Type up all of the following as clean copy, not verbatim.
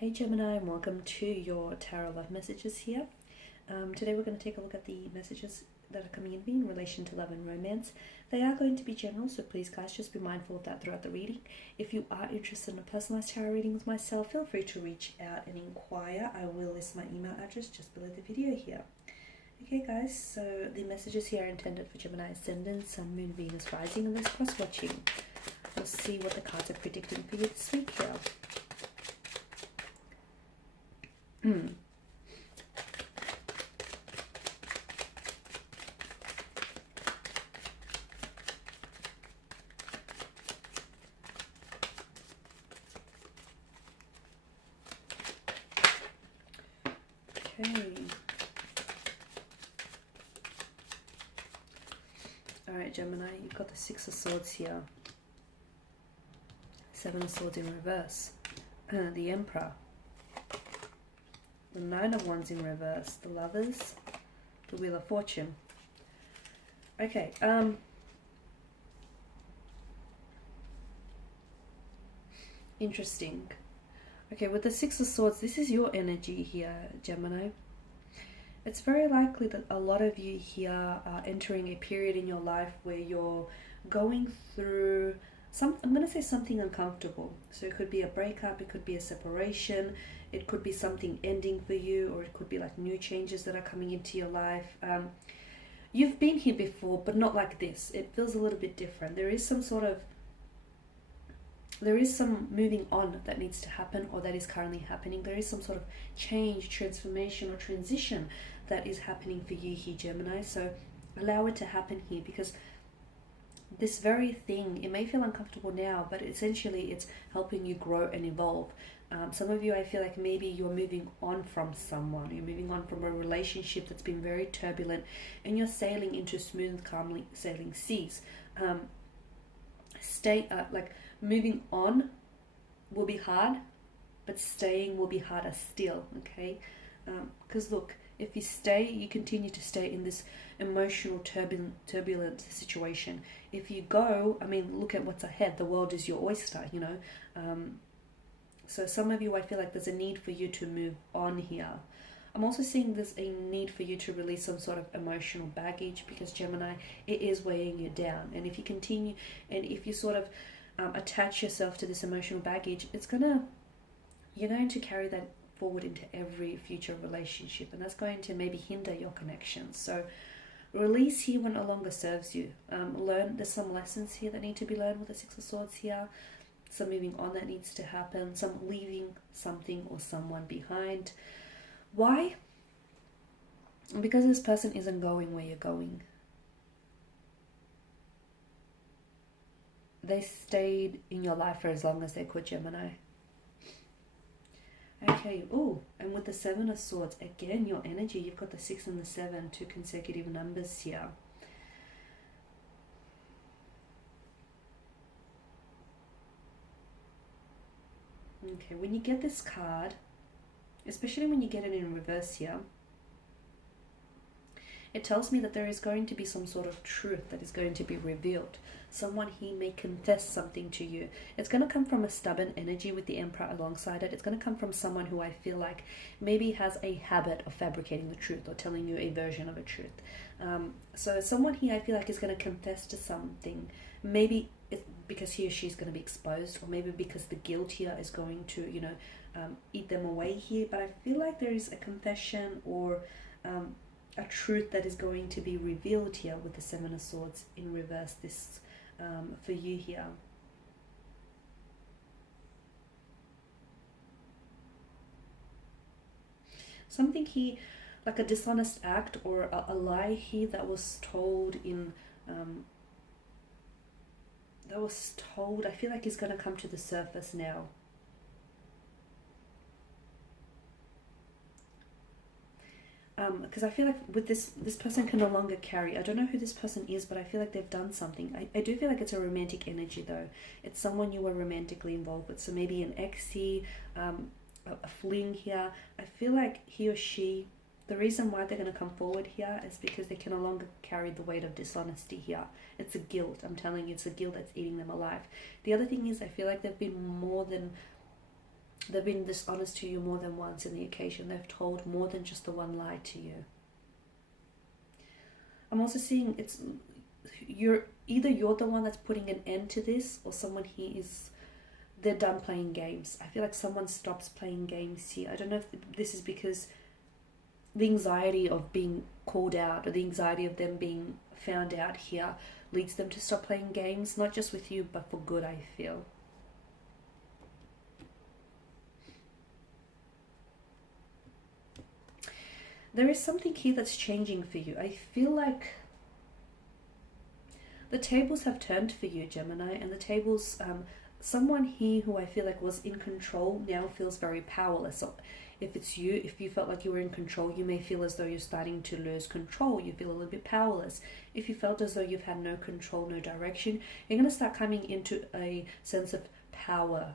Hey Gemini, and welcome to your Tarot Love Messages here. Today we're going to take a look at the messages that are coming in for you in relation to love and romance. They are going to be general, so please guys just be mindful of that throughout the reading. If you are interested in a personalized tarot reading with myself, feel free to reach out and inquire. I will list my email address just below the video here. Okay guys, so the messages here are intended for Gemini Ascendant, Sun, Moon, Venus, Rising, and this cross-watching. We'll see what the cards are predicting for you this week here. Okay. Alright, Gemini, you've got the Six of Swords here. Seven of Swords in reverse. The Emperor. The Nine of Wands in reverse. The Lovers. The Wheel of Fortune. Okay, interesting. Okay, with the Six of Swords, this is your energy here, Gemini. It's very likely that a lot of you here are entering a period in your life where you're going through I'm going to say something uncomfortable. So it could be a breakup, it could be a separation, it could be something ending for you, or it could be like new changes that are coming into your life. You've been here before, but not like this. It feels a little bit different. There is some moving on that needs to happen, or that is currently happening. There is some sort of change, transformation, or transition that is happening for you here, Gemini. So allow it to happen here, because this very thing, it may feel uncomfortable now, but essentially it's helping you grow and evolve. Some of you, I feel like maybe you're moving on from someone. You're moving on from a relationship that's been very turbulent, and you're sailing into smooth, calmly sailing seas. Moving on will be hard, but staying will be harder still, okay? Because look, if you stay, you continue to stay in this emotional, turbulent situation. If you go, I mean, look at what's ahead. The world is your oyster, you know? So some of you, I feel like there's a need for you to move on here. I'm also seeing there's a need for you to release some sort of emotional baggage, because Gemini, it is weighing you down. And if you continue, and if you sort of attach yourself to this emotional baggage, you're going to carry that forward into every future relationship, and that's going to maybe hinder your connections. So release here when no longer serves you. There's some lessons here that need to be learned with the Six of Swords here. Some moving on that needs to happen, some leaving something or someone behind. Why? Because this person isn't going where you're going. They stayed in your life for as long as they could, Gemini. Okay, and with the Seven of Swords, again, your energy, you've got the 6 and the 7, two consecutive numbers here. Okay, when you get this card, especially when you get it in reverse here, it tells me that there is going to be some sort of truth that is going to be revealed. Someone here may confess something to you. It's going to come from a stubborn energy with the Emperor alongside it. It's going to come from someone who I feel like maybe has a habit of fabricating the truth or telling you a version of a truth. So someone here, I feel like, is going to confess to something. Maybe it's because he or she is going to be exposed, or maybe because the guilt here is going to, eat them away here. But I feel like there is a confession or a truth that is going to be revealed here with the Seven of Swords in reverse this for you here. Something here, like a dishonest act or a lie here that was told in I feel like is going to come to the surface now. Because I feel like with this person can no longer carry. I don't know who this person is, but I feel like they've done something. I do feel like it's a romantic energy though. It's someone you were romantically involved with. So maybe an ex here, a fling here. I feel like he or she, the reason why they're going to come forward here is because they can no longer carry the weight of dishonesty here. It's a guilt. I'm telling you, it's a guilt that's eating them alive. The other thing is I feel like they've been more than They've been dishonest to you more than once in the occasion. They've told more than just the one lie to you. I'm also seeing you're the one that's putting an end to this, or someone here is, they're done playing games. I feel like someone stops playing games here. I don't know if this is because the anxiety of being called out, or the anxiety of them being found out here, leads them to stop playing games, not just with you, but for good, I feel. There is something here that's changing for you. I feel like the tables have turned for you, Gemini, and the tables, someone here who I feel like was in control now feels very powerless. So if it's you, if you felt like you were in control, you may feel as though you're starting to lose control. You feel a little bit powerless. If you felt as though you've had no control, no direction, you're going to start coming into a sense of power,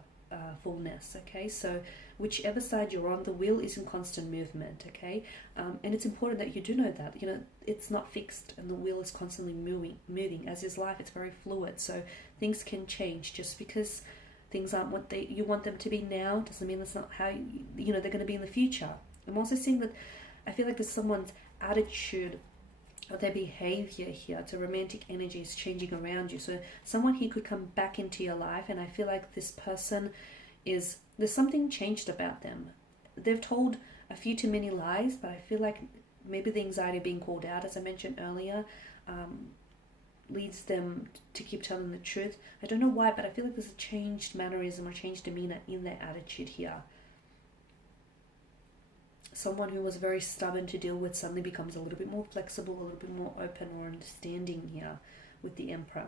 fullness, okay? So whichever side you're on, the wheel is in constant movement, okay? And it's important that you do know that, you know, it's not fixed, and the wheel is constantly moving. As is life, it's very fluid, so things can change. Just because things aren't what you want them to be now doesn't mean that's not how you know they're going to be in the future. I'm also seeing that I feel like there's someone's attitude or their behavior here to romantic energy is changing around you. So someone here could come back into your life, and I feel like this person there's something changed about them. They've told a few too many lies, but I feel like maybe the anxiety of being called out, as I mentioned earlier, leads them to keep telling the truth. I don't know why, but I feel like there's a changed mannerism or changed demeanor in their attitude here. Someone who was very stubborn to deal with suddenly becomes a little bit more flexible, a little bit more open or understanding here with the Emperor.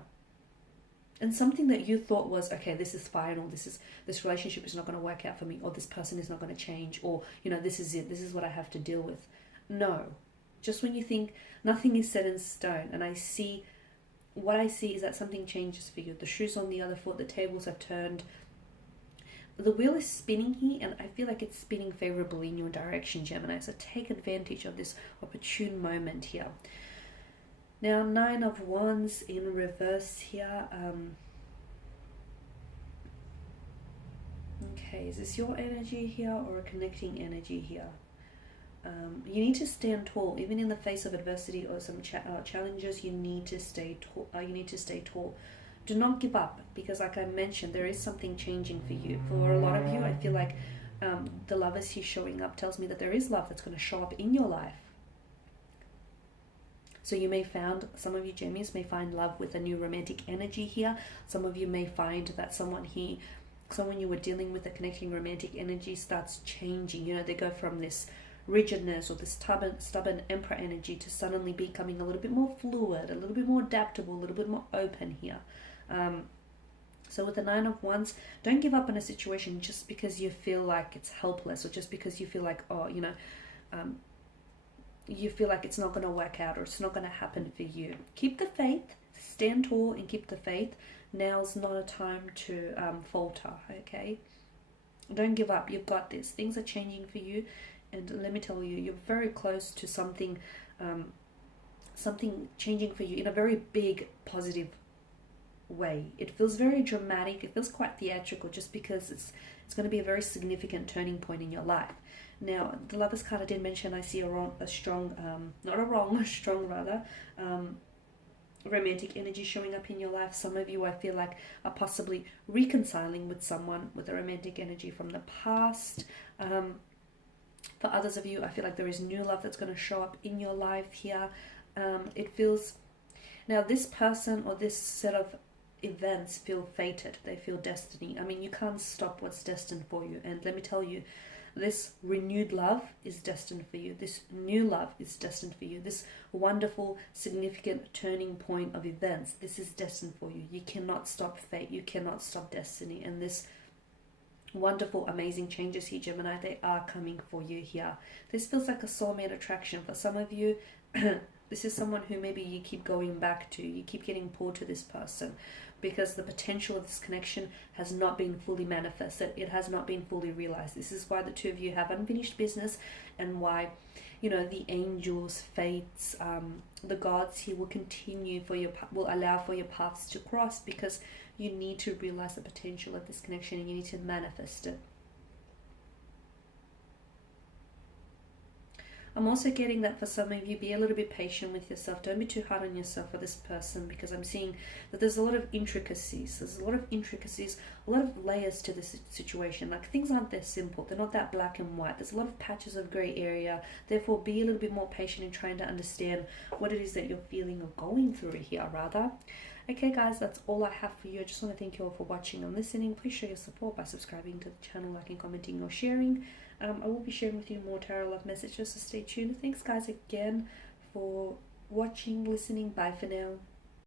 And something that you thought was, okay, this is final, this relationship is not going to work out for me, or this person is not going to change, or, you know, this is it, this is what I have to deal with. No. Just when you think nothing is set in stone, and what I see is that something changes for you. The shoe's on the other foot, the tables have turned. The wheel is spinning here, and I feel like it's spinning favorably in your direction, Gemini. So take advantage of this opportune moment here. Now, 9 of Wands in reverse here. Okay, is this your energy here or a connecting energy here? You need to stand tall, even in the face of adversity or some challenges. You need to stay tall. Do not give up, because, like I mentioned, there is something changing for you. For a lot of you, I feel like the Lovers here showing up tells me that there is love that's going to show up in your life. So you may find, some of you Gemmies may find love with a new romantic energy here. Some of you may find that someone you were dealing with, a connecting romantic energy, starts changing. You know, they go from this rigidness or this stubborn Emperor energy to suddenly becoming a little bit more fluid, a little bit more adaptable, a little bit more open here. So with the 9 of Wands, don't give up on a situation just because you feel like it's helpless, or just because you feel like, you feel like it's not going to work out, or it's not going to happen for you. Keep the faith, stand tall and keep the faith. Now's not a time to falter, okay? Don't give up. You've got this. Things are changing for you, and let me tell you, you're very close to something changing for you in a very big, positive way. It feels very dramatic. It feels quite theatrical, just because it's going to be a very significant turning point in your life. Now, the Lovers card I did mention, I see a strong romantic energy showing up in your life. Some of you, I feel like, are possibly reconciling with someone with a romantic energy from the past. For others of you, I feel like there is new love that's going to show up in your life here. It feels, now this person or this set of events feel fated. They feel destiny. I mean, you can't stop what's destined for you. And let me tell you, this renewed love is destined for you. This new love is destined for you. This wonderful, significant turning point of events, this is destined for you. You cannot stop fate. You cannot stop destiny. And this wonderful, amazing changes here, Gemini, they are coming for you here. This feels like a soulmate attraction. For some of you, this is someone who maybe you keep going back to. You keep getting pulled to this person, because the potential of this connection has not been fully manifested. It has not been fully realized. This is why the two of you have unfinished business, and why, you know, the angels, fates, the gods here will allow for your paths to cross, because you need to realize the potential of this connection and you need to manifest it. I'm also getting that for some of you, be a little bit patient with yourself. Don't be too hard on yourself for this person, because I'm seeing that there's a lot of intricacies. There's a lot of intricacies, a lot of layers to this situation. Like, things aren't that simple. They're not that black and white. There's a lot of patches of grey area. Therefore, be a little bit more patient in trying to understand what it is that you're feeling or going through here, rather. Okay guys, that's all I have for you. I just want to thank you all for watching and listening. Please show your support by subscribing to the channel, liking, commenting or sharing. I will be sharing with you more tarot love messages, so stay tuned. Thanks guys again for watching, listening. Bye for now.